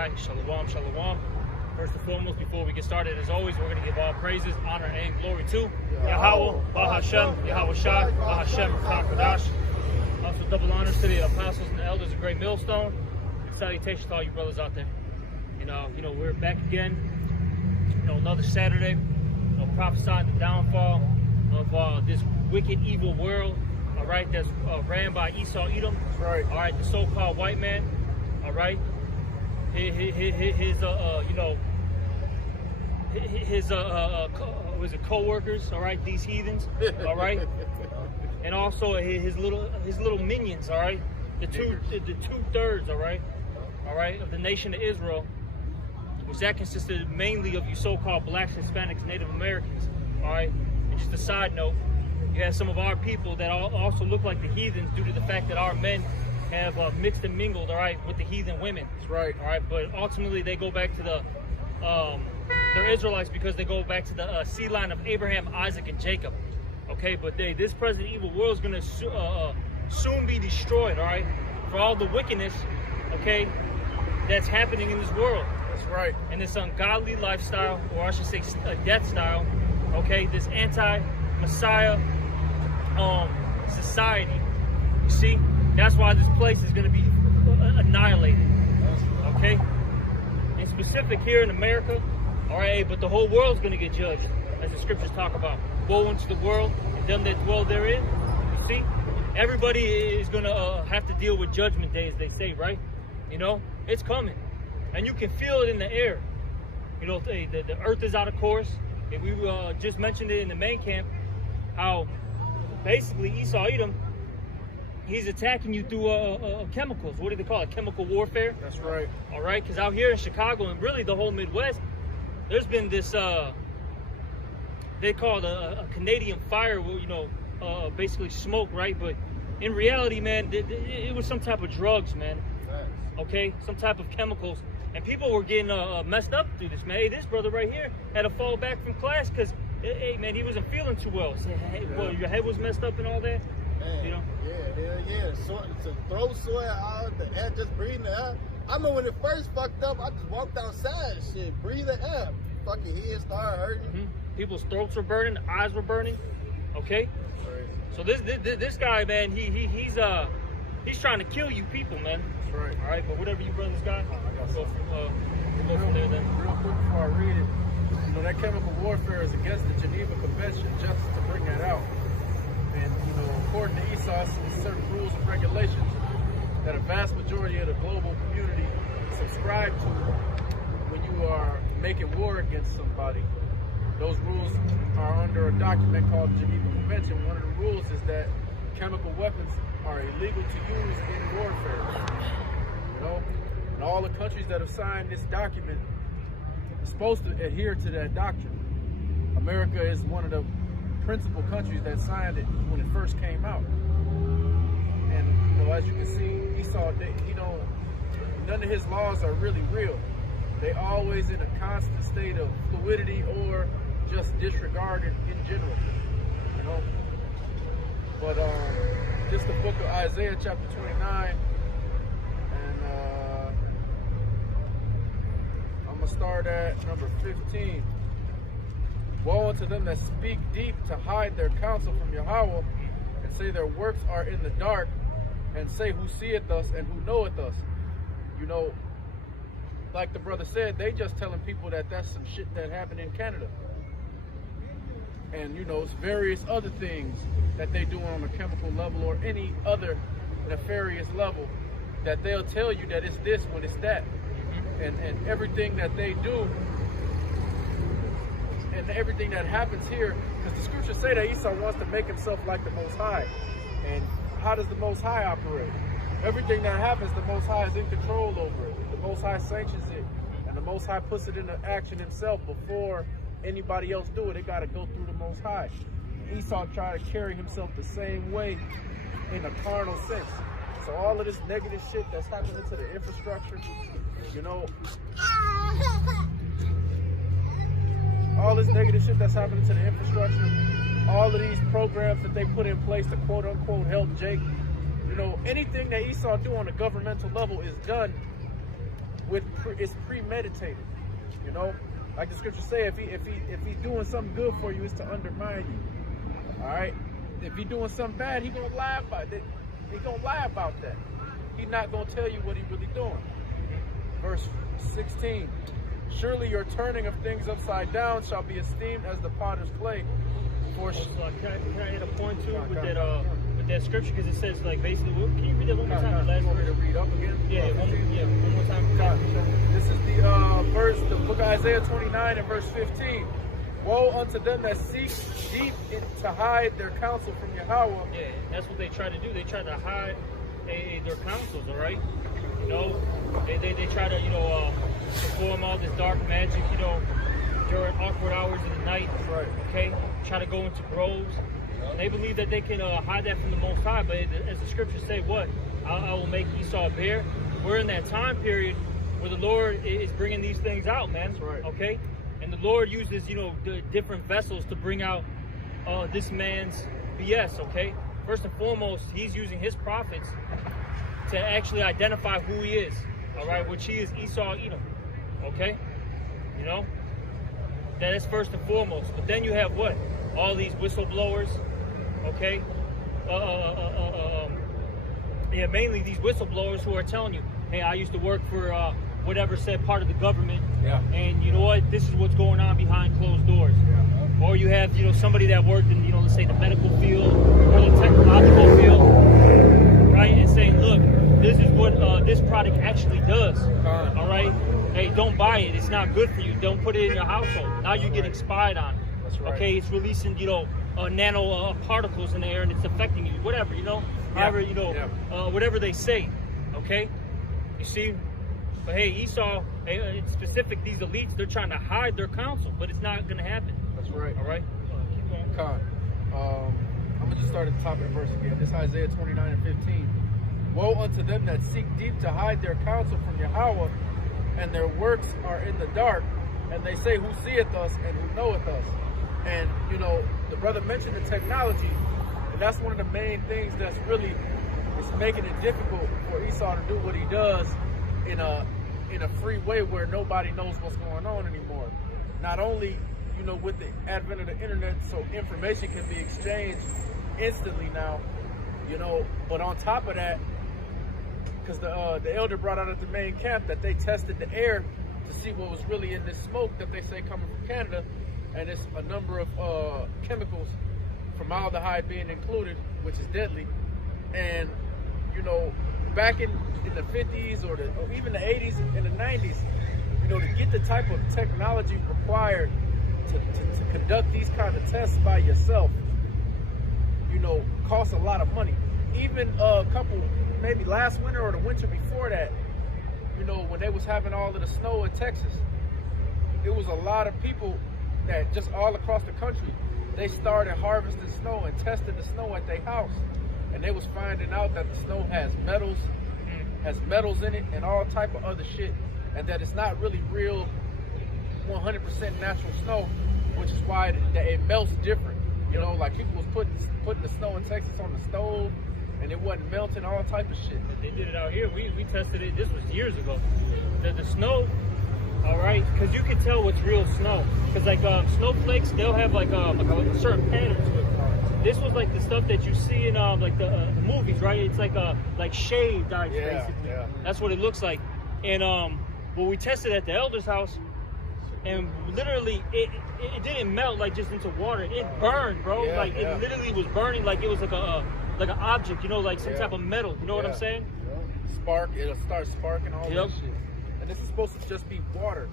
right, shalom, shalom. First and foremost, before we get started, as always, we're going to give all praises, honor, and glory to Yahweh, Bahashem, Yahweh Shai, Bahashem, Kakodash. Also, double honors to the apostles and the elders of Great Millstone. And salutations to all you brothers out there. You know, we're back again. Another Saturday. Prophesying the downfall of this wicked, evil world. All right, that's ran by Esau, Edom. That's right. All right, the so-called white man. All right. His co-workers, all right, these heathens, all right, and also his little minions, all right, the two-thirds, all right, of the nation of Israel, which that consisted mainly of you so-called blacks, Hispanics, Native Americans, all right. And just a side note, you have some of our people that also look like the heathens due to the fact that our men have mixed and mingled, all right, with the heathen women. That's right. All right, but ultimately they go back to the they're Israelites because they go back to the seed line of Abraham, Isaac, and Jacob. Okay, but this present evil world is going to soon be destroyed, all right, for all the wickedness, okay, that's happening in this world. That's right. And this ungodly lifestyle, or I should say death style, okay, this anti-Messiah society. You see, that's why this place is going to be annihilated, okay? In specific here in America, all right, but the whole world's going to get judged, as the scriptures talk about. Woe unto the world and them that dwell therein. You see, everybody is going to have to deal with judgment day, as they say, right? You know, it's coming, and you can feel it in the air. You know, the earth is out of course, and we just mentioned it in the main camp, how basically Esau, Edom, he's attacking you through chemicals. What do they call it? Chemical warfare. That's right. All right, because out here in Chicago and really the whole Midwest, there's been this, they call it a Canadian fire, you know, basically smoke, right? But in reality, man, it was some type of drugs, man. Okay, some type of chemicals. And people were getting messed up through this, man. Hey, this brother right here had to fall back from class because, hey, man, he wasn't feeling too well. So, hey, well, your head was messed up and all that. Man, you know? Yeah. So, to throw soil out, the air, just breathing the air. I remember when it first fucked up, I just walked outside and shit, breathe the air. Fucking head started hurting. Mm-hmm. People's throats were burning, eyes were burning. Okay? Crazy. So this guy, man, he's trying to kill you people, man. That's right. All right, but whatever you brothers got, we'll go from there then. Real quick before I read it, you know, that chemical warfare is against the Geneva Convention just to bring that out. And, you know, according to Esau, there's certain rules and regulations that a vast majority of the global community subscribe to when you are making war against somebody. Those rules are under a document called the Geneva Convention. One of the rules is that chemical weapons are illegal to use in warfare. You know, and all the countries that have signed this document are supposed to adhere to that doctrine. America is one of the principal countries that signed it when it first came out. And you know, as you can see, Esau, none of his laws are really real. They always in a constant state of fluidity or just disregarded in general. You know. But just the book of Isaiah chapter 29, and I'm gonna start at number 15. Woe unto them that speak deep to hide their counsel from Yahweh, and say their works are in the dark, and say who seeth us and who knoweth us. You know, like the brother said, they just telling people that that's some shit that happened in Canada. And you know, it's various other things that they do on a chemical level or any other nefarious level that they'll tell you that it's this when it's that. And everything that they do and everything that happens here, because the scriptures say that Esau wants to make himself like the Most High. And how does the Most High operate? Everything that happens, the Most High is in control over it. The Most High sanctions it, and the Most High puts it into action himself before anybody else do it. It got to go through the Most High. Esau tried to carry himself the same way in a carnal sense. So all of this negative shit that's happening to the infrastructure, you know, all this negative shit that's happening to the infrastructure, all of these programs that they put in place to quote unquote help Jake, you know, anything that Esau do on a governmental level is done it's premeditated. You know, like the scriptures say, if he's doing something good for you, it's to undermine you. All right. If he's doing something bad, he's gonna lie about it. He's gonna lie about that. He's not gonna tell you what he's really doing. Verse 16. Surely your turning of things upside down shall be esteemed as the potter's clay. For can I hit a point too with that scripture, because it says like basically, can you read that one more time? The last word to read up again. One more time. This is the verse, the book of Isaiah 29 and verse 15. Woe unto them that seek deep to hide their counsel from Yahweh. Yeah, that's what they try to do. They try to hide their counsels, all right? You know, they try to, perform all this dark magic, during awkward hours of the night. Right. Okay? Try to go into groves. And they believe that they can hide that from the Most High, but as the scriptures say, what? I will make Esau bare. We're in that time period where the Lord is bringing these things out, man. That's right. Okay? And the Lord uses, the different vessels to bring out this man's BS, okay? First and foremost, he's using his prophets to actually identify who he is, all right? Which he is Esau Edom, okay? That is first and foremost. But then you have what? All these whistleblowers, okay? Mainly these whistleblowers who are telling you, hey, I used to work for whatever said part of the government. Yeah. And you know what? This is what's going on behind closed doors. Yeah. Or you have, somebody that worked in, let's say the medical field or the technological field, right? And saying, look, this is what this product actually does. All right? Hey, don't buy it. It's not good for you. Don't put it in your household. Now you're getting spied on. That's right. Okay, it's releasing, nano particles in the air and it's affecting you. Whatever, however, whatever they say. Okay? You see? But hey, Esau, it's specific, these elites, they're trying to hide their counsel, but it's not going to happen. That's right. All right? Keep going. Con. I'm going to just start at the top of the verse again. This is Isaiah 29 and 15. Woe unto them that seek deep to hide their counsel from Yahweh, and their works are in the dark, and they say, who seeth us and who knoweth us? And, the brother mentioned the technology, and that's one of the main things that's really it's making it difficult for Esau to do what he does in a free way where nobody knows what's going on anymore. Not only, with the advent of the internet, so information can be exchanged instantly now, but on top of that, because the elder brought out at the main camp that they tested the air to see what was really in this smoke that they say coming from Canada, and it's a number of chemicals, formaldehyde being included, which is deadly. And back in the 50s or even the 80s and the 90s, to get the type of technology required to conduct these kind of tests by yourself, costs a lot of money. Even a couple, maybe last winter or the winter before that, when they was having all of the snow in Texas, it was a lot of people that just all across the country, they started harvesting snow and testing the snow at their house. And they was finding out that the snow has metals in it and all type of other shit, and that it's not really real 100% natural snow, which is why it melts different. Like people was putting the snow in Texas on the stove, and it wasn't melting, all type of shit. They did it out here. We tested it. This was years ago. The snow, all right, because you can tell what's real snow. Because like snowflakes, they'll have like a certain pattern to it. This was like the stuff that you see in like the movies, right? It's like shaved ice, basically. Yeah. That's what it looks like. And we tested at the elder's house, and literally it didn't melt like just into water. It burned, bro. Yeah, it literally was burning like it was like an object, like some type of metal. You know what I'm saying? Spark. It'll start sparking all Yep. that shit. And this is supposed to just be water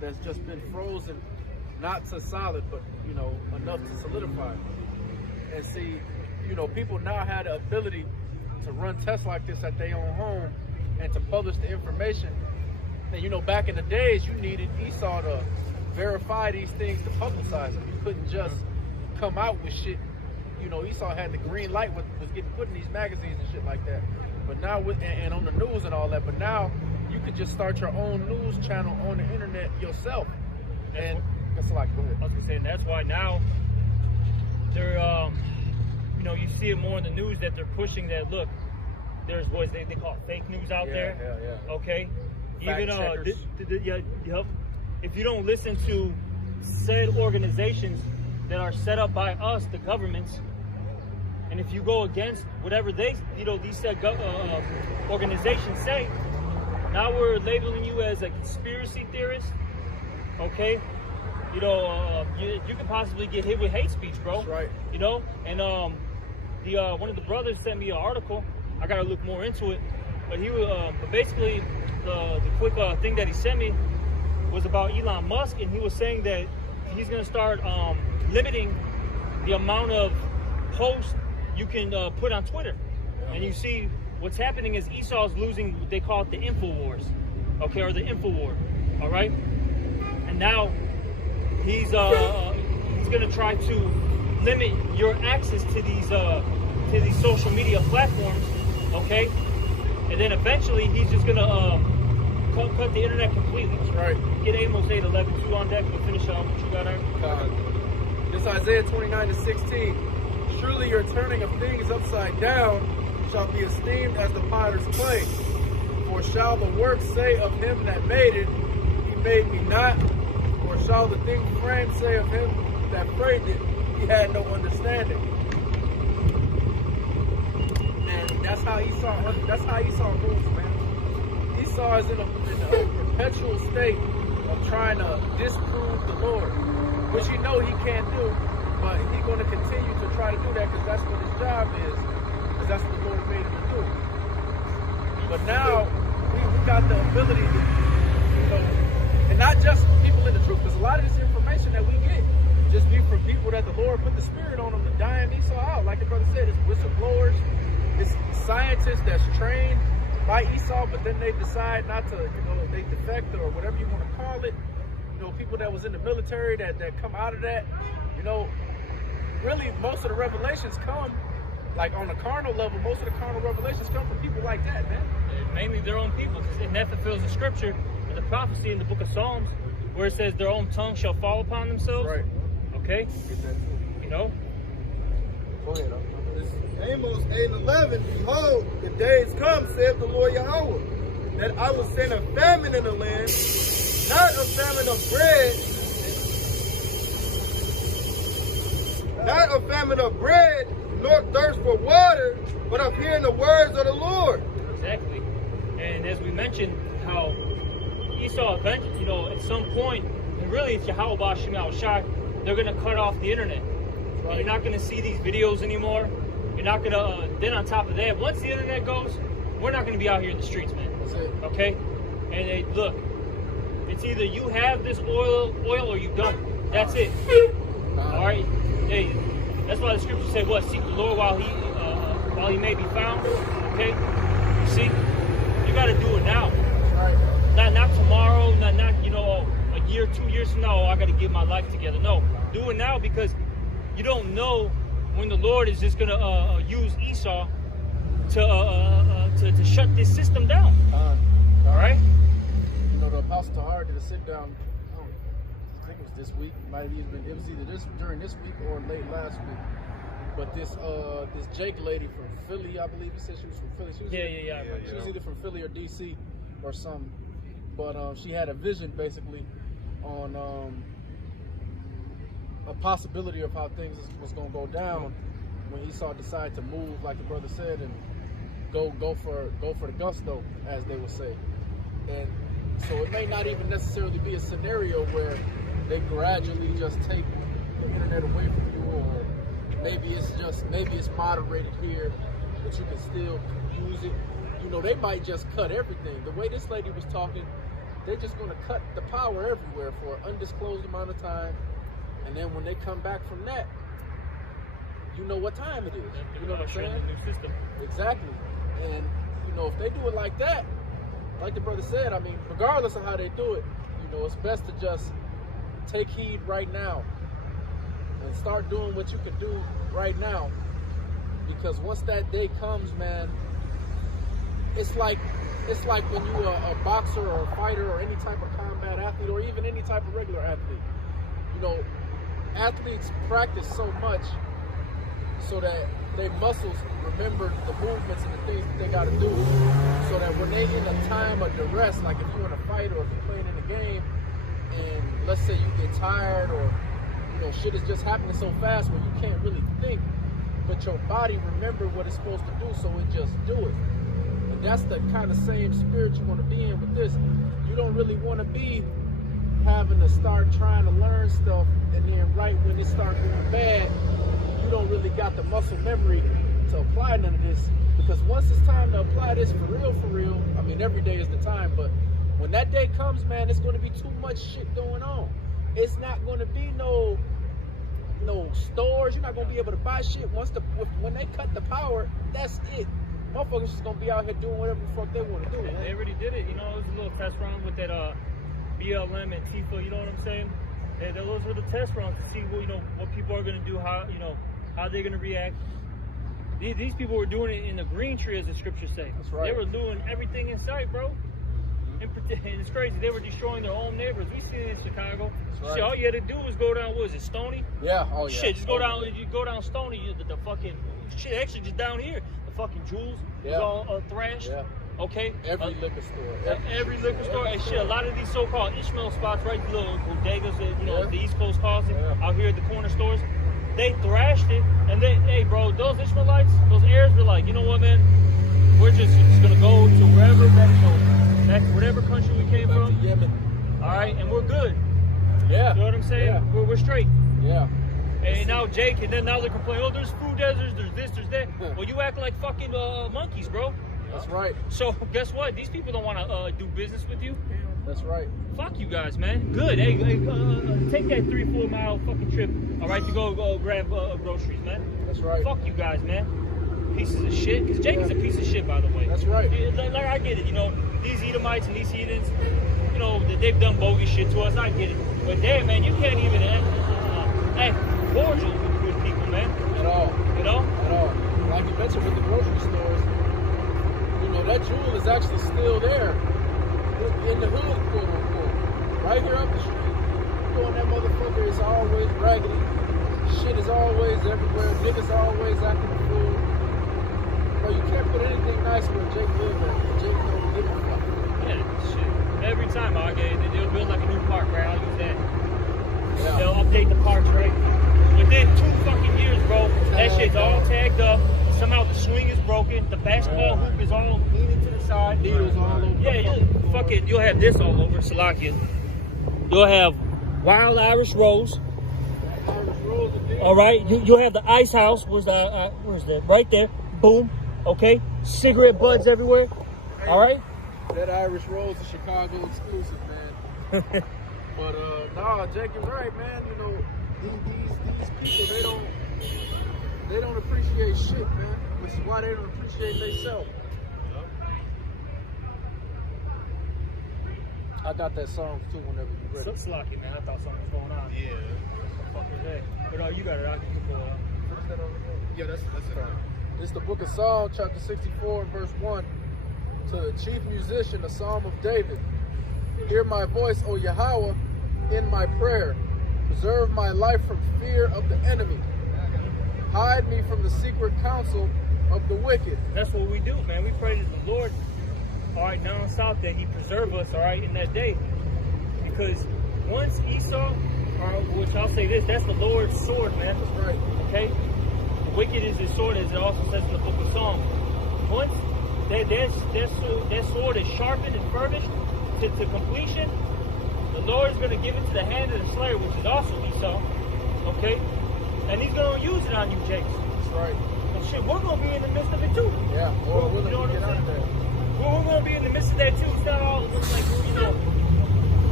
that's just been frozen, not to solid, but enough to solidify. And see, people now had the ability to run tests like this at their own home and to publish the information. And back in the days, you needed Esau to verify these things to publicize them. You couldn't just come out with shit. Esau had the green light, was getting put in these magazines and shit like that. But now, and on the news and all that, but now you could just start your own news channel on the internet yourself. And that's like, go ahead. I was gonna say, and that's why now they're, you see it more in the news that they're pushing that. Look, there's what they call fake news out there. Yeah. Okay, Even checkers. if you don't listen to said organizations that are set up by us, the governments, and if you go against whatever these said organizations say, now we're labeling you as a conspiracy theorist. Okay, you could possibly get hit with hate speech, bro. That's right. And one of the brothers sent me an article. I gotta look more into it, but but basically the quick thing that he sent me was about Elon Musk, and he was saying that he's gonna start limiting the amount of posts you can put on Twitter. And you see what's happening is Esau's losing. They call it the info wars, okay, or the info war. All right, and now he's gonna try to limit your access to these social media platforms, okay, and then eventually he's just gonna cut the internet completely. That's right. Get Amos 8:11-2 on deck. We'll finish out what you got there. This Isaiah 29-16. Surely your turning of things upside down shall be esteemed as the potter's clay. For shall the work say of him that made it, he made me not? Or shall the thing framed say of him that framed it, he had no understanding? And that's how Esau moves, man. Esau is in a perpetual state of trying to disprove the Lord, which he can't do, but he's going to continue to try to do that because that's what his job is, because that's what the Lord made him to do. But now we got the ability to, and not just from people in the truth, because a lot of this information that we get just be from people that the Lord put the spirit on them to die Esau out. Like the brother said, it's whistleblowers, it's scientists that's trained by Esau, but then they decide not to, they defect or whatever you want to call it. People that was in the military that come out of that, really most of the revelations come, like on a carnal level, most of the carnal revelations come from people like that, man. Mainly their own people, and that fulfills the scripture and the prophecy in the book of Psalms, where it says their own tongue shall fall upon themselves. Right. Okay? Go ahead. Amos 8:11, behold, the days come, saith the Lord Yahweh, that I will send a famine in the land, not a famine of bread, nor thirst for water, but of hearing the words of the Lord. Exactly. And as we mentioned, how Esau eventually, at some point, and really it's Yahweh Bashim Al-Shai, they're going to cut off the internet. Right. And you're not going to see these videos anymore. You're not going to, then on top of that, once the internet goes, we're not going to be out here in the streets, man. That's it. Okay? And look, it's either you have this oil or you don't. That's it. All right? Hey, that's why the scriptures say, what? Seek the Lord while he may be found. Okay? See? You got to do it now. Right. Not tomorrow, not a year, 2 years from now, I got to get my life together. No. Do it now, because you don't know when the Lord is just going to use Esau to shut this system down. All right? The Apostle Tahar did a sit down, I think it was this week, it was either during this week or late last week. But this Jake lady from Philly, I believe he said she was from Philly. She was She was either from Philly or DC or something. But she had a vision basically on a possibility of how things was going to go down when Esau decided to move, like the brother said, and go for the gusto, as they would say. And so it may not even necessarily be a scenario where they gradually just take the internet away from you, or maybe it's moderated here, but you can still use it. They might just cut everything. The way this lady was talking, they're just going to cut the power everywhere for an undisclosed amount of time. And then when they come back from that, you know what time it is. You know what I'm saying? New system. Exactly. And, if they do it like that, like the brother said, I mean, regardless of how they do it, it's best to just take heed right now and start doing what you can do right now. Because once that day comes, man, it's like when you're a boxer or a fighter or any type of combat athlete or even any type of regular athlete. Athletes practice so much so that their muscles remember the movements and the things that they got to do, so that when they say in a time of duress, like if you're in a fight or if you're playing in a game, and let's say you get tired or shit is just happening so fast where you can't really think, but your body remember what it's supposed to do, so it just do it. And that's the kind of same spirit you want to be in with this. You don't really want to be having to start trying to learn stuff, and then right when it starts going bad, you don't really got the muscle memory to apply none of this. Because once it's time to apply this for real, I mean, every day is the time, but when that day comes, man, it's going to be too much shit going on. It's not going to be no stores. You're not going to be able to buy shit. When they cut the power, that's it. Motherfuckers just going to be out here doing whatever the fuck they want to do. Man. They already did it. It was a little test run with that BLM and Tifa, you know what I'm saying? Those were the test runs to see what people are going to do, how they're going to react. These people were doing it in the green tree, as the scriptures say. That's right. They were doing everything in sight, bro. And it's crazy. They were destroying their own neighbors. We seen it in Chicago. That's right. Shit, all you had to do was go down, what is it, Stony? Yeah, oh yeah. Shit, just go down. You go down Stony, the fucking shit. Actually, just down here, the fucking Jewels was all thrashed. Yeah. Okay. Every liquor store. Every liquor store and shit. A lot of these so-called Ishmael spots, right? The little bodegas that the East Coast calls it. Out here at the corner stores, they thrashed it. And hey, bro, those Ishmaelites, those Arabs were like, you know what, man? We're just gonna go to wherever back to whatever country we came from. To Yemen. All right, and we're good. Yeah. You know what I'm saying? Yeah. We're straight. Yeah. And now Jake, and then now they're complaining, oh, there's food deserts, there's this, there's that. Well, you act like fucking monkeys, bro. That's right. So guess what? These people don't want to do business with you. That's right. Fuck you guys, man. Good. Hey, take that 3-4 mile fucking trip. All right, to go grab groceries, man. That's right. Fuck you guys, man. Pieces of shit. Because Jake is a piece of shit, by the way. That's right. Like I get it. These Edomites and these heathens, they've done bogus shit to us. I get it. But damn, man, you can't even act cordial with people, man. At all. You know? At all. Like you mentioned with the grocery stores, that jewel is actually still there in the hood, quote unquote. Right here up the street. That motherfucker is always raggedy. Shit is always everywhere. Niggas always acting a fool. Bro, you can't put anything nice where Jake lives at. Jake don't give a fuck. Yeah, shit. Every time they'll build like a new park, right? I'll use that. Yeah. They'll update the parks, right? Within 2 fucking years, bro, that shit's all tagged up. Somehow the swing is broken. The basketball hoop is all leaning to the side. Needles all over. Yeah, fucking, you'll have this all over Salakia. You'll have wild Irish rose. All right, you'll have the ice house. Where's that? Right there. Boom. Okay. Cigarette butts everywhere. All right. That Irish Rose is Chicago exclusive, man. But nah, Jake is right, man. These people, they don't appreciate shit, man. Which is why they don't appreciate themselves. I got that song too whenever you ready. Slacky, man. I thought something was going on. Yeah. What the fuck was that? But you got it. I can pull it up. Yeah, that's it. It's the book of Psalm, chapter 64 and verse 1. To the chief musician, the Psalm of David. Hear my voice, O Yahweh, in my prayer. Preserve my life from fear of the enemy. Hide me from the secret counsel of the wicked. That's what we do, man. We pray to the Lord, all right, down south, that he preserve us, all right, in that day. Because once Esau, which I'll say this, that's the Lord's sword, man. That's right. Okay? The wicked is his sword, as it also says in the book of Psalms. Once that sword is sharpened and furnished to completion, the Lord is going to give it to the hand of the slayer, which is also Esau. Okay? And he's going to use it on you, Jake. That's right. And shit, we're going to be in the midst of it too. Yeah, or you know what I'm saying? We're going to be in the midst of that too. It's not all like,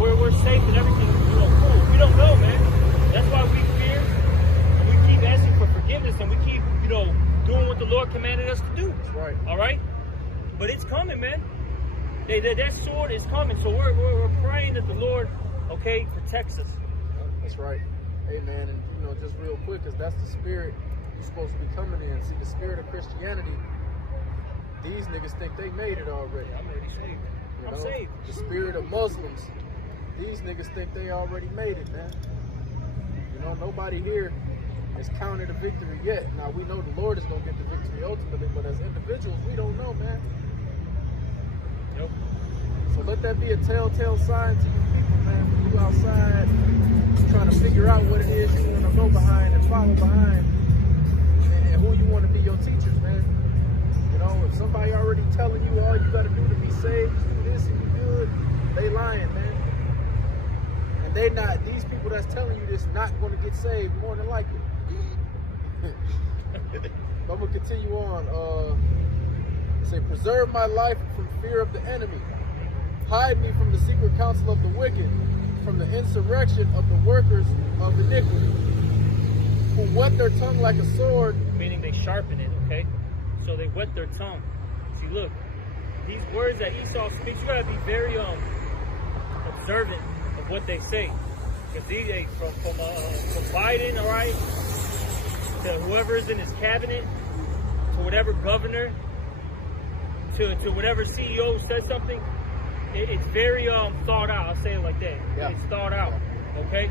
we're safe and everything, cool. We don't know, man. That's why we fear, and we keep asking for forgiveness, and we keep, doing what the Lord commanded us to do. That's right. All right? But it's coming, man. That sword is coming, so we're praying that the Lord, protects us. That's right. Amen. And just real quick, because that's the spirit you're supposed to be coming in. See, the spirit of Christianity, these niggas think they made it already. I'm already saved. I'm saved. The spirit of Muslims, these niggas think they already made it, man. Nobody here has counted a victory yet. Now, we know the Lord is going to get the victory ultimately, but as individuals, we don't know, man. Yep. let that be a telltale sign to you people, man. When you outside trying to figure out what it is you want to go behind and follow behind, and who you want to be your teachers, man. You know, if somebody already telling you all you got to do to be saved, is do this and you good, they lying, man. And they not, these people that's telling you this not going to get saved more than likely. I'm going to continue on. Say, preserve my life from fear of the enemy. Hide me from the secret counsel of the wicked, from the insurrection of the workers of iniquity, who whet their tongue like a sword. Meaning they sharpen it, okay? So they wet their tongue. See, look, these words that Esau speaks, you gotta be very observant of what they say. Because these, from Biden, all right, to whoever is in his cabinet, to whatever governor, to whatever CEO says something, it's very thought out. I'll say it like that. Yeah. It's thought out, okay?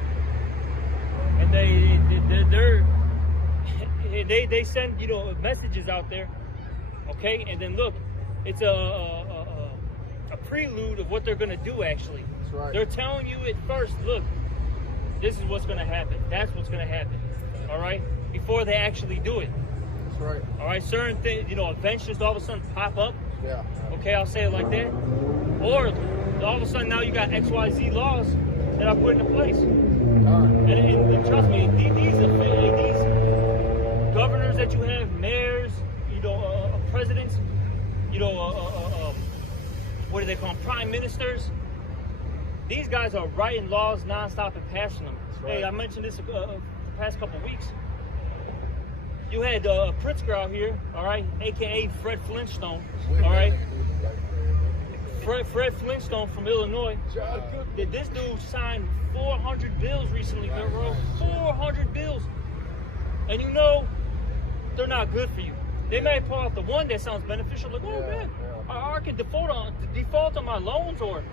And they send, you know, messages out there, okay? And then look, it's a prelude of what they're gonna do. Actually, That's right. They're telling you at first, look, this is what's gonna happen. That's what's gonna happen. All right, before they actually do it. That's right. All right, certain things, you know, events just all of a sudden pop up. Yeah. Okay, I'll say it like that. Or all of a sudden now you got XYZ laws that are put into place. And trust me, these governors that you have, mayors, you know, presidents, you know, what do they call them? Prime ministers. These guys are writing laws nonstop and passing them. Right. Hey, I mentioned this the past couple of weeks. You had Pritzker out here, all right, aka Fred Flintstone, all right. Fred Flintstone from Illinois. This dude signed 400 bills recently, bro. 400 bills. And you know, they're not good for you. They may pull out the one that sounds beneficial, like, oh man, I can default on my loans, or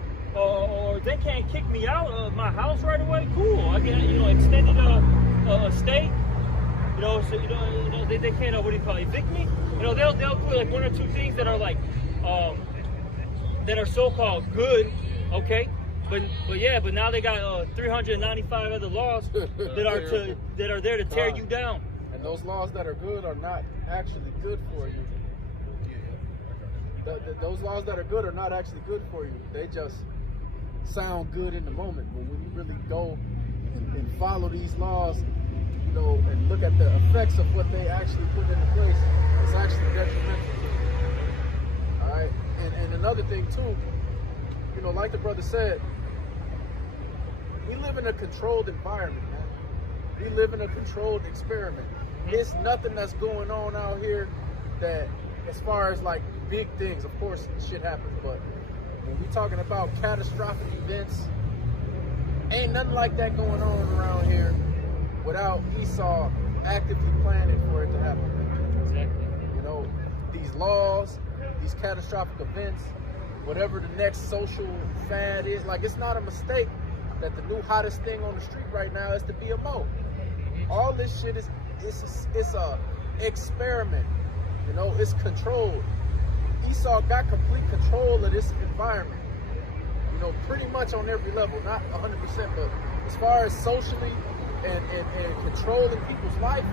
they can't kick me out of my house right away. Cool, I get, you know, extended stay. You know, so you know they can't what do you call it, evict me. You know, they'll do like one or two things that are like that are so-called good, okay. But now they got 395 other laws that are there to tear you down. And those laws that are good are not actually good for you. Those laws that are good are not actually good for you. They just sound good in the moment. But when you really go and follow these laws, you know, and look at the effects of what they actually put into place, it's actually detrimental to you. All right. And another thing too, you know, like the brother said, we live in a controlled environment, man. We live in a controlled experiment. There's nothing that's going on out here that, as far as like big things, of course shit happens, but when we're talking about catastrophic events, ain't nothing like that going on around here without Esau actively planning for it to happen. Exactly. You know, these laws, these catastrophic events, whatever the next social fad is, like, it's not a mistake that the new hottest thing on the street right now is to be a mo. All this shit is it's a experiment. You know, it's controlled. Esau got complete control of this environment. You know, pretty much on every level, not 100%, but as far as socially and controlling people's life,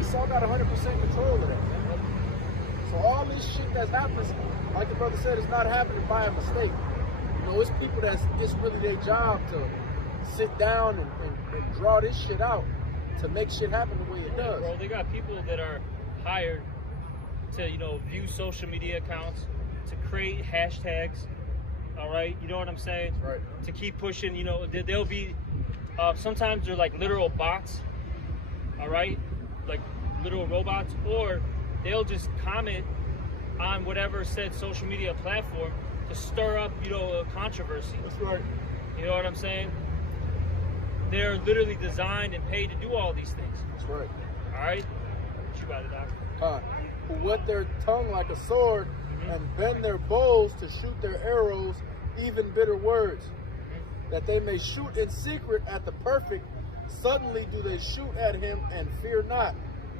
Esau got 100% control of that. So all this shit that's happening, like the brother said, is not happening by a mistake. You know, it's people it's really their job to sit down and draw this shit out to make shit happen the way it does. Bro, they got people that are hired to, you know, view social media accounts, to create hashtags, all right? You know what I'm saying? Right. To keep pushing, you know, they'll be, sometimes they're like literal bots, all right? Like literal robots, or they'll just comment on whatever said social media platform to stir up, you know, a controversy. That's right. You know what I'm saying? They're literally designed and paid to do all these things. That's right. All right? What you got it, Doc? Who whet their tongue like a sword and bend their bows to shoot their arrows, even bitter words, that they may shoot in secret at the perfect. Suddenly do they shoot at him and fear not.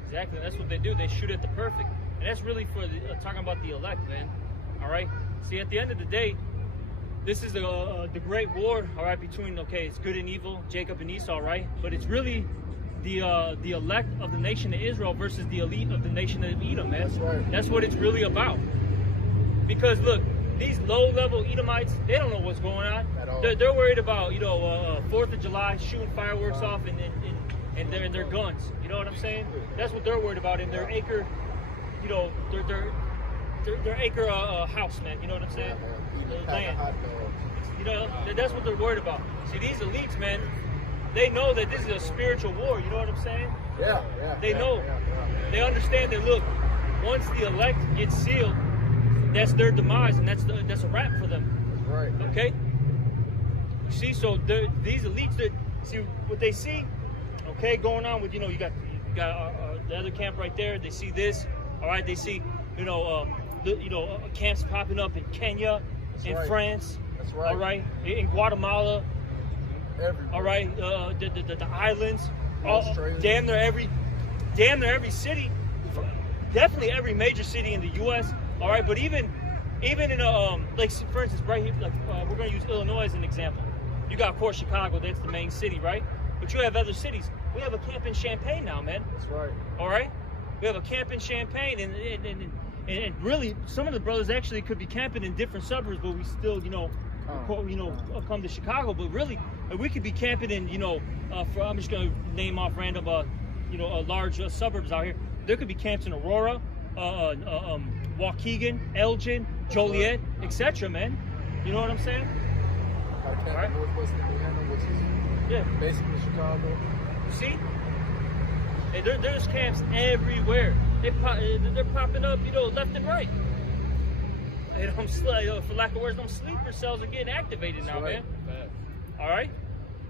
Exactly. That's what they do. They shoot at the perfect. And that's really for talking about the elect, man. All right? See, at the end of the day, this is the great war, all right, between, okay, it's good and evil, Jacob and Esau, right? But it's really the elect of the nation of Israel versus the elite of the nation of Edom, man. That's right. That's what it's really about. Because look, these low-level Edomites, they don't know what's going on. At all. They're worried about, 4th of July, shooting fireworks off and their guns. You know what I'm saying? That's what they're worried about in their acre, their acre house, man. You know what I'm saying? Eating a pack Land. of hot dogs. That's what they're worried about. See, these elites, man, they know that this is a spiritual war. You know what I'm saying? Yeah. They know. Yeah. They understand that, look, once the elect gets sealed, that's their demise, and that's a wrap for them. That's right. Okay? You see, so these elites, that see what they see, okay, going on with, you got the other camp right there. They see this, all right. They see, camps popping up in Kenya, That's in right. France, That's right. all right, in Guatemala, Everywhere. all right, the islands, Australia. damn near every city, definitely every major city in the U.S. All right, but even in like for instance, right here, like we're gonna use Illinois as an example. You got, of course, Chicago. That's the main city, right? But you have other cities. We have a camp in Champaign now, man. That's right. All right, we have a camp in Champaign, and really, some of the brothers actually could be camping in different suburbs, but we still, come to Chicago. But really, we could be camping in, I'm just gonna name off random, large suburbs out here. There could be camps in Aurora, Waukegan, Elgin, Joliet, etc. Man, you know what I'm saying? Got a camp Right. in Northwest Indiana, which is basically Chicago. See, and there's camps everywhere. They're popping up, left and right. For lack of words, them sleeper cells are getting activated now, right. man. All right.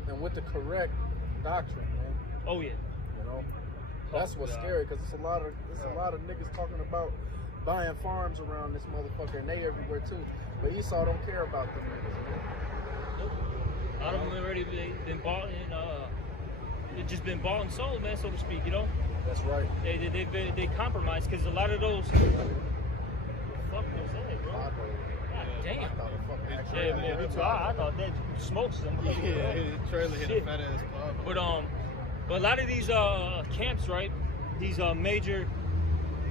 And with the correct doctrine, man. Oh yeah. That's what's scary, because it's a lot of niggas talking about buying farms around this motherfucker, and they everywhere too. But Esau don't care about them niggas, man. A lot of them already been bought and they've just been bought and sold, man, so to speak. That's right. They compromised, because a lot of those. Fuck was that, bro? God damn. I thought it fucking actually Yeah, man, me too. I thought that smoked something. Yeah, his trailer hit Shit. a fat ass pub. But a lot of these camps, right? These major,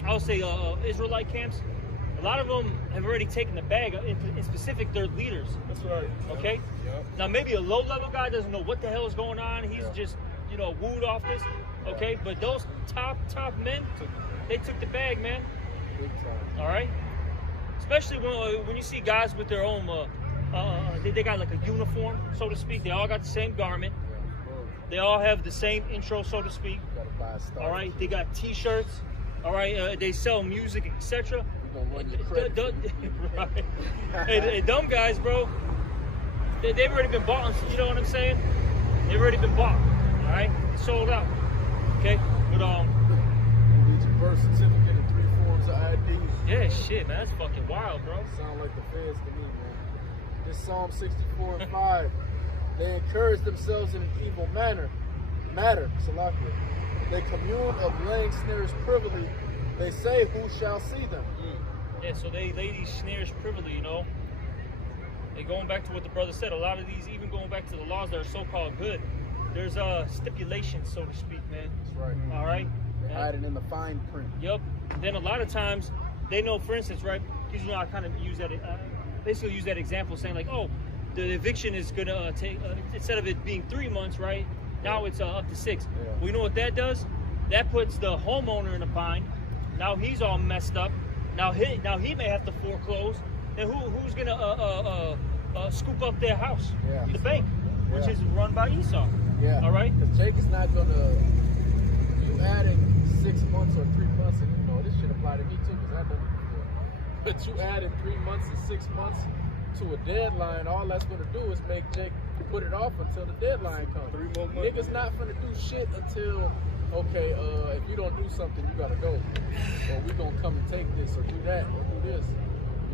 I'll say Israelite camps. A lot of them have already taken the bag. In specific, their leaders. That's right. Okay. Yep. Now maybe a low-level guy doesn't know what the hell is going on. He's just wooed off this. Okay. But those top men, they took the bag, man. Big time. All right. Especially when you see guys with their own, they got like a uniform, so to speak. They all got the same garment. They all have the same intro, so to speak. Gotta buy a Star. All right, they got T-shirts. All right, they sell music, etc. We gonna run your credit. Right. And dumb guys, bro. They've already been bought. You know what I'm saying? They've already been bought. All right, sold out. Okay, but You need your birth certificate and 3 forms of ID. yeah, shit, man, that's fucking wild, bro. Sound like the feds to me, man. This Psalm 64 and 5. They encourage themselves in an evil matter, Salakia. They commune of laying snares privily. They say, who shall see them? Yeah, so they lay these snares privily, They going back to what the brother said. A lot of these, even going back to the laws that are so-called good, there's stipulations, so to speak, man. That's right. All right. They're hiding in the fine print. Yep. Then a lot of times they know, for instance, right? Because I kind of use that, basically use that example, saying like, oh, the eviction is gonna take instead of it being 3 months, right? Now it's up to 6. Yeah. Well, you know what that does? That puts the homeowner in a bind. Now he's all messed up. Now he may have to foreclose. And who's gonna scoop up their house? Yeah. The bank, which is run by Esau. Yeah. All right. Because Jake is not gonna. You adding 6 months or 3 months, and this should apply to me too, because I've done it before. But you adding 3 months and 6 months to a deadline, all that's gonna do is make Jake put it off until the deadline comes. 3 more months. Niggas not gonna do shit until, okay, if you don't do something, you gotta go. Or we gonna come and take this, or do that, or do this.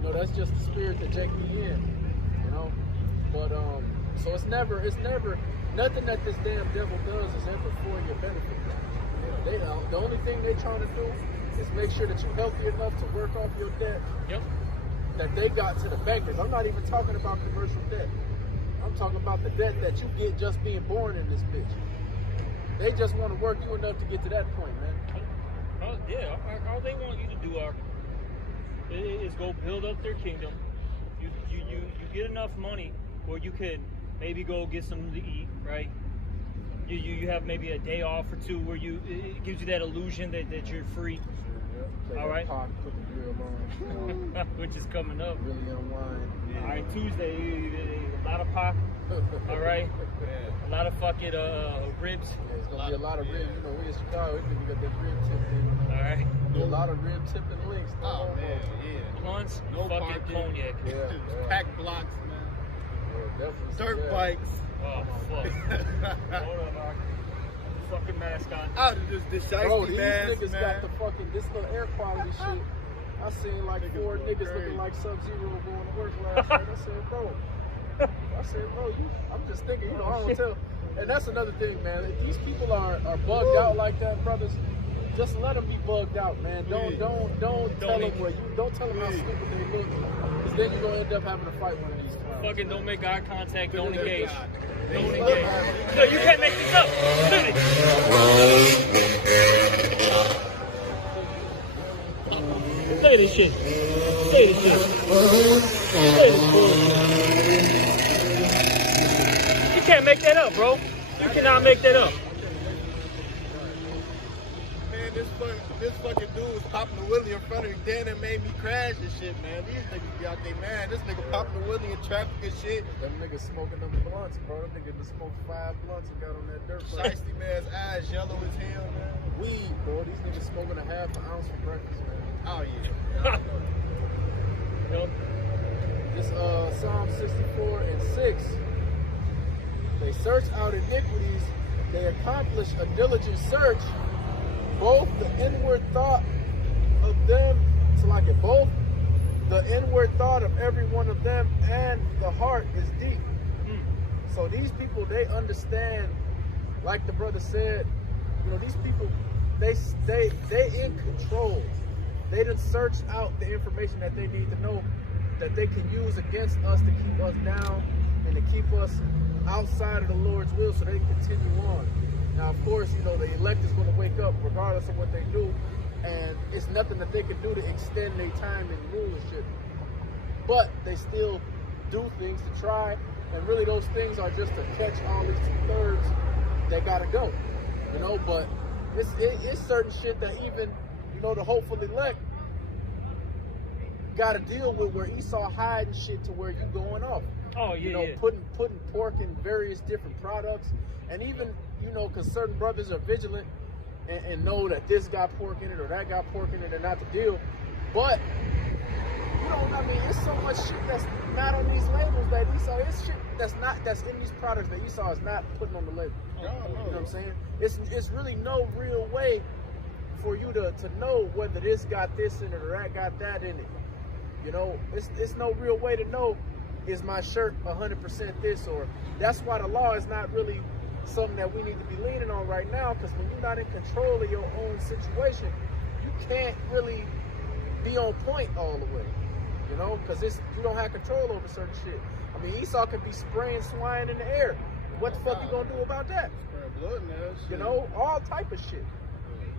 That's just the spirit that Jake be in, But, so it's never, nothing that this damn devil does is ever for your benefit. The only thing they trying to do is make sure that you're healthy enough to work off your debt. Yep. that they got to the bankers. I'm not even talking about commercial debt. I'm talking about the debt that you get just being born in this bitch. They just want to work you enough to get to that point, man. Yeah, all they want you to do is go build up their kingdom. You get enough money where you can maybe go get something to eat, right? You have maybe a day off or two where it gives you that illusion that you're free. All right. Put the grill on. Which is coming up. Really unwind. All right, Tuesday, a lot of pop. All right. A lot of fucking ribs. Yeah, it's gonna be a lot of ribs. You know, we in Chicago, we got that rib tip thing. All right. A lot of rib tip and links. Oh man, yeah. Blunts, No fucking parking. cognac. Yeah. Pack blocks, man. Yeah, definitely. Dirt Yeah. bikes. Oh fuck. Hold up, Mark. Fucking mask on. Out of this Bro, shiesty these mask, niggas man. got the fucking this little air quality shit. I seen like Niggas 4 going niggas crazy. looking like Sub-Zero going to work last night. I said, bro, I'm just thinking, you know, I don't tell. And that's another thing, man. If these people are bugged out like that, brothers, just let them be bugged out, man. Don't tell them don't tell them how stupid they look, because then you're gonna end up having to fight one of these clowns. Fucking don't make eye contact. Don't engage. Don't Look, engage. man. No, you can't make this up. Look at Look at this shit. Look at this shit. Look at this bullshit. You can't make that up, bro. You cannot make that up. Man, this fucking dude was popping the Willie in front of me. Then it made me crash and shit, man. These niggas be out there, man. This nigga popping the Willie in traffic and shit. Them niggas smoking them blunts, bro. Them niggas just smoked 5 blunts and got on that dirt bike. Shiesty man's eyes yellow as hell, man. Weed, bro. These niggas smoking a half an ounce for breakfast, man. Oh yeah. Yup. This Psalm 64 and 6. They search out iniquities, they accomplish a diligent search, both the inward thought of them, both the inward thought of every one of them and the heart is deep. So these people, they understand, like the brother said, you know, these people, they in control. They done search out the information that they need to know that they can use against us to keep us down and to keep us outside of the Lord's will so they can continue on. Now, of course, you know, the elect is going to wake up regardless of what they do, and it's nothing that they can do to extend their time in rulership. But they still do things to try, and really those things are just to catch all these 2/3 that got to go. You know, but it's certain shit that even, you know, the hopeful elect got to deal with, where Esau hiding shit to where you going off. Oh, yeah, You know, yeah. putting pork in various different products, and even, you know, because certain brothers are vigilant and know that this got pork in it or that got pork in it and not to deal. But, you know, I mean, it's so much shit that's not on these labels that Esau, it's shit that's in these products that Esau is not putting on the label. You know what I'm saying? It's really no real way for you to know whether this got this in it or that got that in it. You know, it's no real way to know, is my shirt 100% this, or that's why the law is not really something that we need to be leaning on right now, because when you're not in control of your own situation, you can't really be on point all the way, you know, because you don't have control over certain shit. I mean, Esau could be spraying swine in the air. What the fuck you gonna do about that? Blood, man. You know, all type of shit.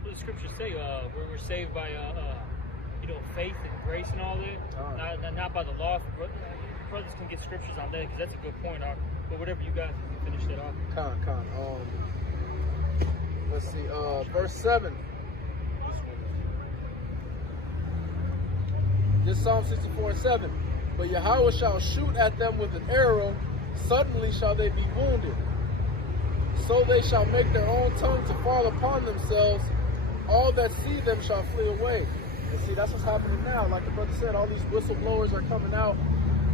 What the scriptures say? We're saved by you know, faith and grace and all that, not by the law. Brothers can get scriptures on that, because that's a good point. But whatever you guys, you can finish that off. Let's see. Verse 7. This Psalm 64 and 7. But Yahweh shall shoot at them with an arrow, suddenly shall they be wounded. So they shall make their own tongue to fall upon themselves. All that see them shall flee away. And see, that's what's happening now. Like the brother said, all these whistleblowers are coming out.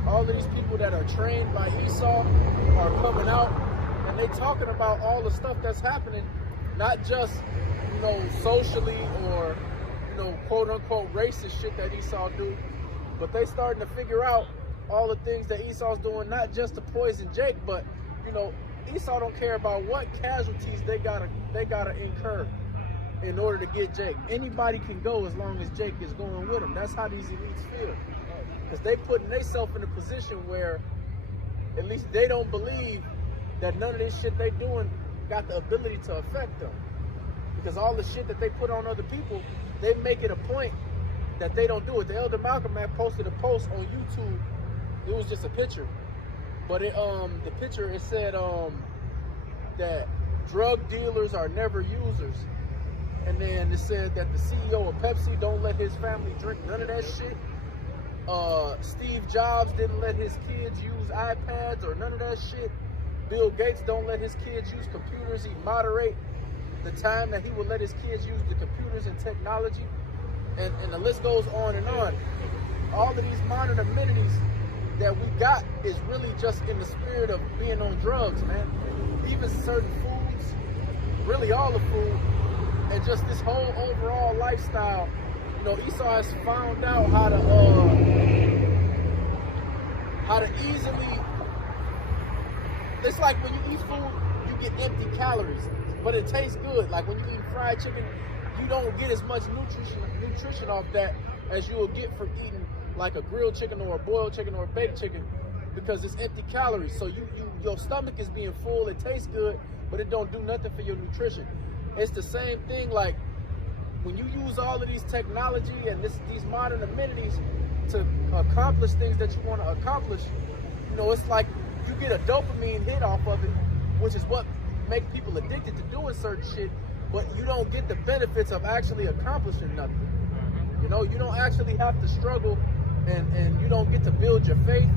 All of these people that are trained by Esau are coming out. And they talking about all the stuff that's happening. Not just, you know, socially or, you know, quote unquote racist shit that Esau do. But they starting to figure out all the things that Esau's doing, not just to poison Jake, but, you know, Esau don't care about what casualties they gotta incur in order to get Jake. Anybody can go as long as Jake is going with him. That's how these elites feel. Because they putting themselves in a position where at least they don't believe that none of this shit they doing got the ability to affect them. Because all the shit that they put on other people, they make it a point that they don't do it. The Elder Malcolm man posted a post on YouTube. It was just a picture, but the picture, it said that drug dealers are never users, and then it said that the CEO of Pepsi don't let his family drink none of that shit. Steve Jobs didn't let his kids use iPads or none of that shit. Bill Gates don't let his kids use computers. He moderate the time that he will let his kids use the computers and technology, and the list goes on and on. All of these modern amenities that we got is really just in the spirit of being on drugs, man. Even certain foods, really all the food, and just this whole overall lifestyle. You know, Esau has found out how to easily. It's like when you eat food, you get empty calories, but it tastes good. Like when you eat fried chicken, you don't get as much nutrition off that as you will get from eating like a grilled chicken or a boiled chicken or a baked chicken, because it's empty calories. So your stomach is being full, it tastes good, but it don't do nothing for your nutrition. It's the same thing like when you use all of these technology and these modern amenities to accomplish things that you want to accomplish. You know, it's like you get a dopamine hit off of it, which is what makes people addicted to doing certain shit, but you don't get the benefits of actually accomplishing nothing. You know, you don't actually have to struggle, and you don't get to build your faith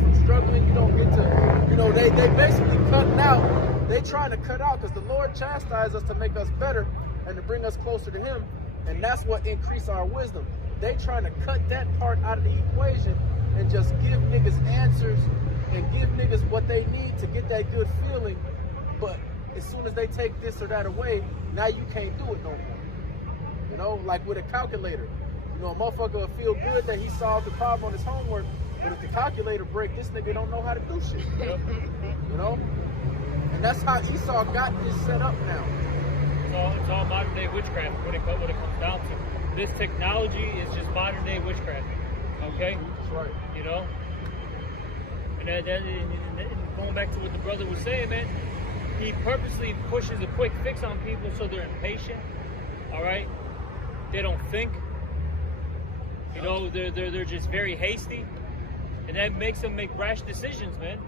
from struggling. You don't get to, you know, they basically cutting out. They trying to cut out, because the Lord chastised us to make us better and to bring us closer to Him, and that's what increase our wisdom. They trying to cut that part out of the equation and just give niggas answers and give niggas what they need to get that good feeling. But as soon as they take this or that away, now you can't do it no more. You know, like with a calculator. You know, a motherfucker will feel good that he solved the problem on his homework, but if the calculator break, this nigga don't know how to do shit. You know? And that's how Esau got this set up now. It's all modern day witchcraft when it comes down to. This technology is just modern day witchcraft. Okay? That's right. You know? And going back to what the brother was saying, man, he purposely pushes a quick fix on people so they're impatient. Alright? They don't think. You know, they're just very hasty. And that makes them make rash decisions, man.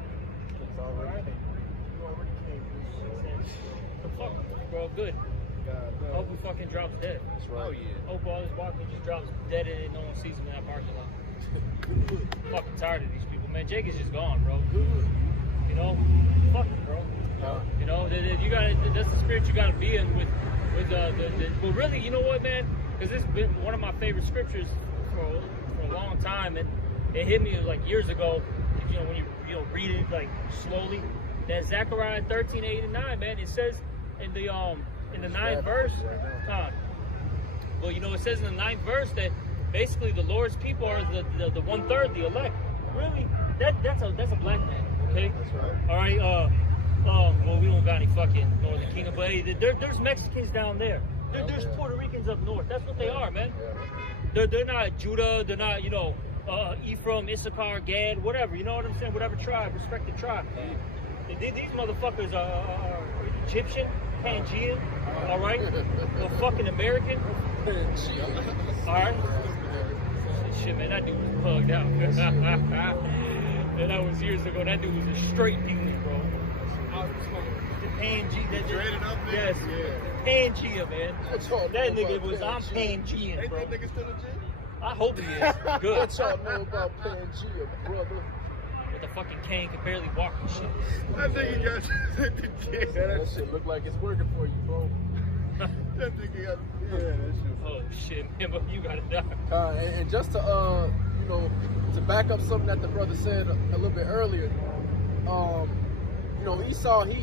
It's already came. You already came. The fuck, bro, good. God, Hope he fucking drops dead. That's right. Oh yeah. Hope all this walking just drops dead and no one sees him in that parking lot. Fucking tired of these people, man. Jake is just gone, bro. You know, fuck it, bro. You know, you gotta. That's the spirit you gotta be in with But really, you know what, man? Because this has been one of my favorite scriptures for a long time, and it hit me like years ago. You know, when you read it like slowly, that Zechariah 13:8-9, man. It says in the 9th verse, well, you know, it says in the 9th verse that basically the Lord's people are the 1/3, the elect. Really, that's a black man. Okay. That's right. All right. Well, we don't got any fucking Northern Kingdom, but hey, there's Mexicans down there. There's Puerto Ricans up north. That's what they are, man. They're not Judah. They're not, you know, Ephraim, Issachar, Gad, whatever. You know what I'm saying? Whatever tribe, respected tribe. These motherfuckers are Egyptian, Pangean, all right? They're fucking American. All right? Shit, man, that dude was plugged out. And that was years ago. That dude was a straight demon, bro. The Pangea. Dreaded up there? Yes. Yeah. Pangea, man. That nigga was, I'm Pangean, Ain't bro. that nigga still legit? I hope he is. Good. What y'all know about Pangea, brother? With the fucking cane, can barely walk and shit. That nigga got legit. That shit look like it's working for you, bro. That nigga got, yeah, that shit. Oh shit, man, but you gotta die. And just to you know, to back up something that the brother said a little bit earlier, you know, Esau, he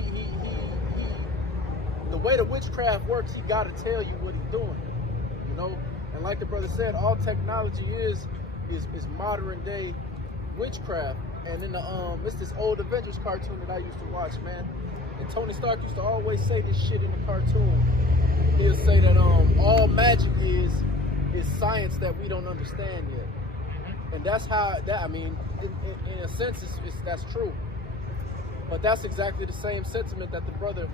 the way the witchcraft works, he gotta tell you what he's doing. You know, and like the brother said, all technology is modern day witchcraft. And in the it's this old Avengers cartoon that I used to watch, man. And Tony Stark used to always say this shit in the cartoon. He'll say that all magic is science that we don't understand yet. And that's how that, I mean, in a sense, that's true. But that's exactly the same sentiment that the brother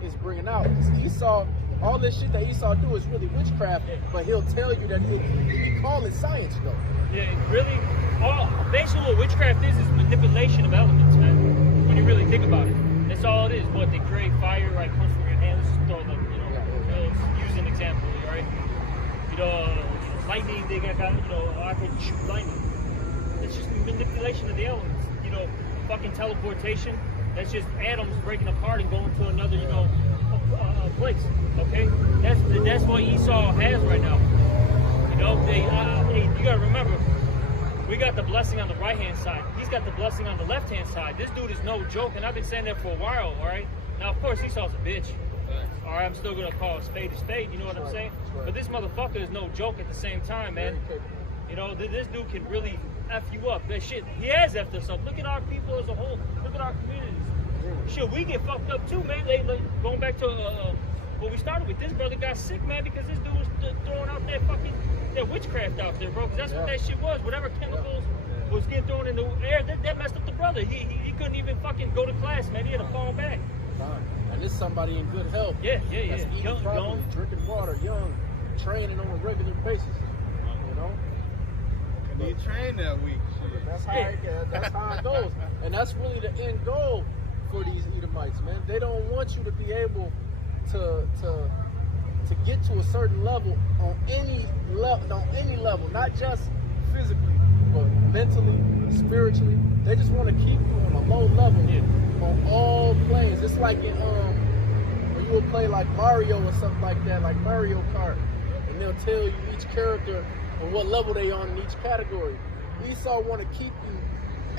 is bringing out. Because Esau, all this shit that Esau do is really witchcraft, but he'll tell you that he call it science, though. Yeah, really, basically what witchcraft is manipulation of elements, man. When you really think about it, that's all it is. What they create fire, right, comes from your hands. Just throw them, use an example, right? Lightning. They got, I could shoot lightning. It's just manipulation of the elements. Fucking teleportation. That's just atoms breaking apart and going to another, place. Okay, that's what Esau has right now. You gotta remember, we got the blessing on the right hand side. He's got the blessing on the left hand side. This dude is no joke, and I've been saying that for a while. All right. Now, of course, Esau's a bitch. All right, I'm still gonna call a spade. You know what I'm saying? Right. But this motherfucker is no joke at the same time, man. This dude can really F you up. That shit, he has F'd us up. Look at our people as a whole. Look at our communities. Shit, we get fucked up too, man. Going back to what we started with, this brother got sick, man, because this dude was throwing out that witchcraft out there, bro. Because that's what that shit was. Whatever chemicals was getting thrown in the air, that messed up the brother. He couldn't even fucking go to class, man. He had to fall back. And this is somebody in good health. Yeah. That's eating properly, drinking water, young, training on a regular basis. And he trained that week. Shit. That's how it goes. And that's really the end goal for these Edomites, man. They don't want you to be able to get to a certain level on any level, not just physically, but mentally, spiritually. They just want to keep you on a low level on all planes. It's like in when you would play like Mario or something like that, like Mario Kart, and they'll tell you each character and what level they on in each category. Esau want to keep you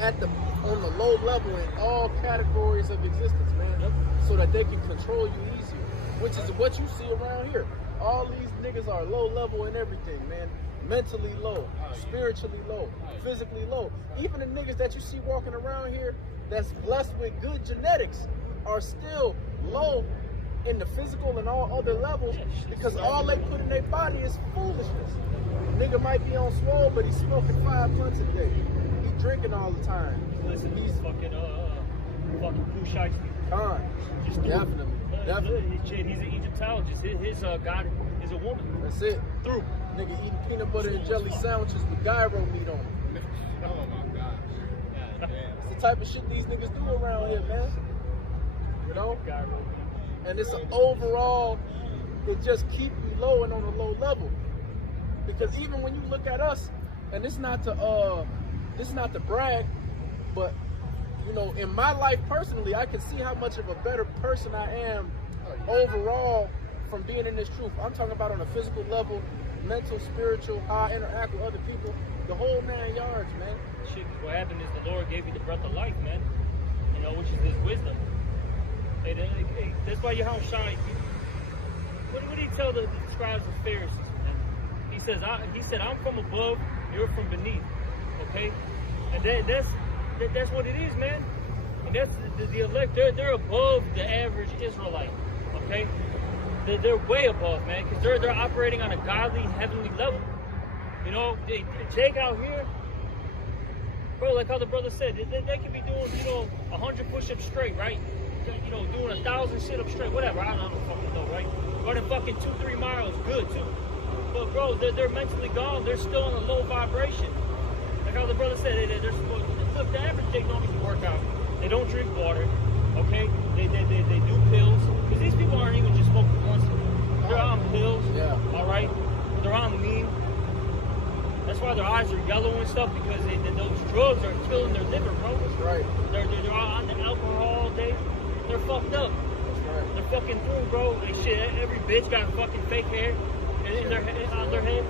on the low level in all categories of existence, man, so that they can control you easier, which is what you see around here. All these niggas are low level in everything, man. Mentally low, spiritually low, physically low. Even the niggas that you see walking around here that's blessed with good genetics are still low in the physical and all other levels, because all they put in their body is foolishness. Nigga might be on swole, but he's smoking 5 blunts a day. He drinking all the time. Listen, he's fucking Kushite. Just definitely. He's an Egyptologist. His God is a woman. That's it. Through. Nigga eating peanut butter and jelly sandwiches with gyro meat on them. Oh my gosh. God damn. It's the type of shit these niggas do around here, man. Gyro meat. And it's an overall, it just keep you low and on a low level. Because even when you look at us, and it's not to brag, but in my life personally, I can see how much of a better person I am overall from being in this truth. I'm talking about on a physical level, mental, spiritual, how I interact with other people, the whole 9 yards, man. Shit, what happened is the Lord gave you the breath of life, man. Which is His wisdom. Hey, that's why Yahushua, what did He tell the scribes and Pharisees, man? He said, I'm from above, you're from beneath. Okay? And that's what it is, man. And that's the elect. They're above the average Israelite. Okay? They're way above, man, because they're operating on a godly, heavenly level. Jake out here, bro, like how the brother said, they can be doing, 100 push-ups straight, right? Doing 1,000 sit-ups straight, whatever. I don't fucking know, right? Running fucking 2-3 miles, good too. But bro, they're mentally gone. They're still in a low vibration. Like how the brother said, look, the average Jake don't even work out. They don't drink water, okay? They do pills. Because these people aren't even just smoking once. They're on pills, all right? They're on lean. That's why their eyes are yellow and stuff, because those drugs are killing their liver, bro. That's right. They're on the alcohol all day. They're fucked up. That's right. They're fucking through, bro. Like shit, every bitch got fucking fake hair on their head.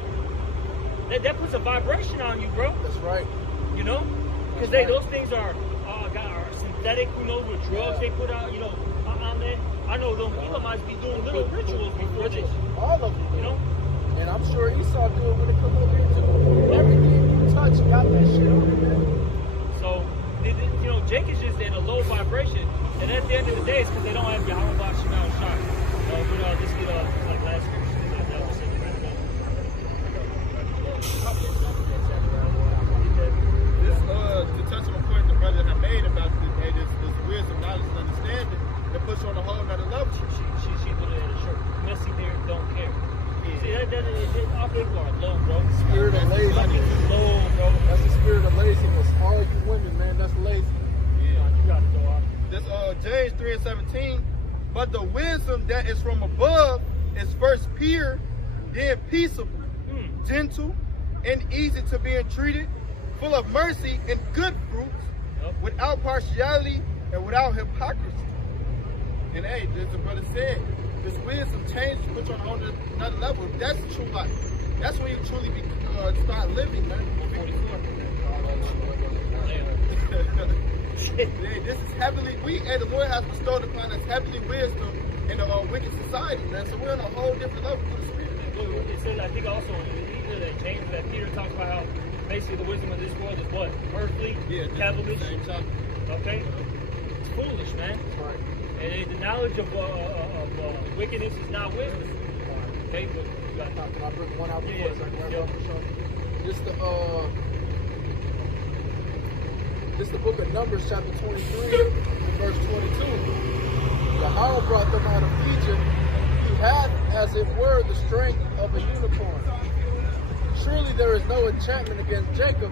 That puts a vibration on you, bro. That's right. Because those things are synthetic. Who knows what drugs they put out? On there. I know them Elamites be doing little rituals before this. All of them. And I'm sure Esau do it when it come over here too. Everything you touch got that shit on it, man. So, Jake is just in a low vibration, and at the end of the day, it's because they don't have Yahweh Shemel Shah. Just get like last year. 17, but the wisdom that is from above is first pure, then peaceable, gentle, and easy to be entreated, full of mercy and good fruits, without partiality and without hypocrisy. And hey, as the brother said, this wisdom changes, puts you on another level. That's the true life. That's when you truly start living, man. This is heavenly. And the Lord has bestowed upon us heavenly wisdom in a wicked society, man. So we're on a whole different level for the spirit. It says, I think also either that James, that Peter talks about how basically the wisdom of this world is what? Earthly, devilish. Okay? It's foolish, man. Right. And the knowledge of wickedness is not wisdom. Okay? But you got to Can I bring one out before I grab yeah. up and show? This the book of Numbers, chapter 23, and verse 22. Yahweh brought them out of Egypt. He hath, as it were, the strength of a unicorn. Surely there is no enchantment against Jacob,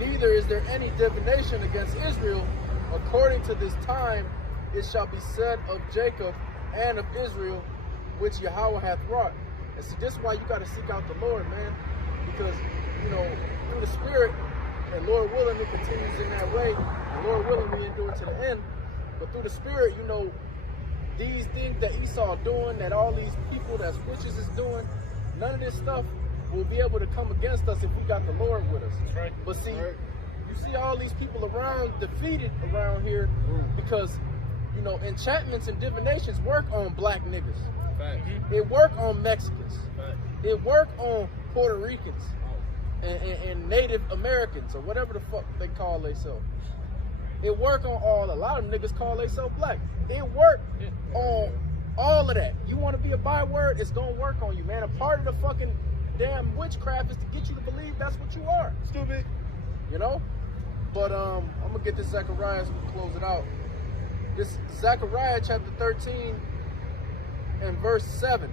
neither is there any divination against Israel. According to this time, it shall be said of Jacob and of Israel, which Yahweh hath wrought. And so this is why you got to seek out the Lord, man. Because, through the Spirit, and Lord willing, it continues in that way. And Lord willing, we endure to the end. But through the Spirit, these things that Esau doing, that all these people that's witches is doing, none of this stuff will be able to come against us if we got the Lord with us. That's right. But see, you see all these people around defeated around here because, enchantments and divinations work on black niggas. It work on Mexicans. It work on Puerto Ricans and Native Americans or whatever the fuck they call themselves. It work on a lot of niggas call themselves black. It work on all of that. You want to be a byword, it's gonna work on you, man. A part of the fucking damn witchcraft is to get you to believe that's what you are. Stupid. But I'm gonna get this Zechariah so we can close it out. This Zechariah chapter 13 and verse 7.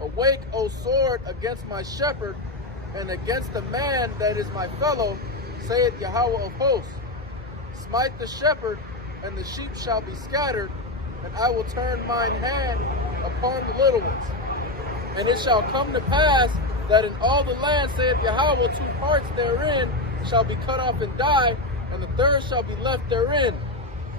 Awake, O sword, against my shepherd, and against the man that is my fellow, saith Yahweh of hosts. Smite the shepherd, and the sheep shall be scattered, and I will turn mine hand upon the little ones. And it shall come to pass that in all the land, saith Yahweh, 2 parts therein shall be cut off and die, and the third shall be left therein.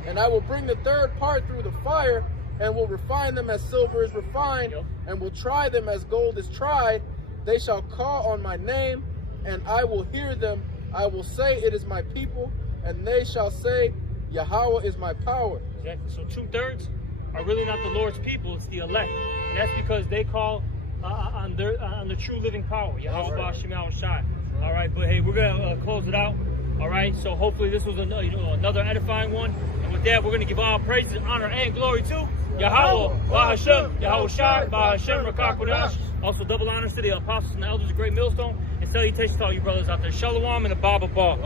And I will bring the third part through the fire, and will refine them as silver is refined, and will try them as gold is tried. They shall call on my name, and I will hear them. I will say, it is my people, and they shall say, Yahweh is my power. Exactly. So 2/3 are really not the Lord's people, it's the elect. And that's because they call on the true living power, Yahweh Ba'Shem Yahweh Shai. All right, but hey, we're going to close it out. All right, so hopefully this was another edifying one. And with that, we're going to give all praises, honor, and glory to Yahweh, Ba'Hashem, Yahweh Shai, Ba'Hashem, Rakakwadash. Also, double honors to the apostles and the elders of Great Millstone. And salutations to all you brothers out there. Shalom and a Baba Ball.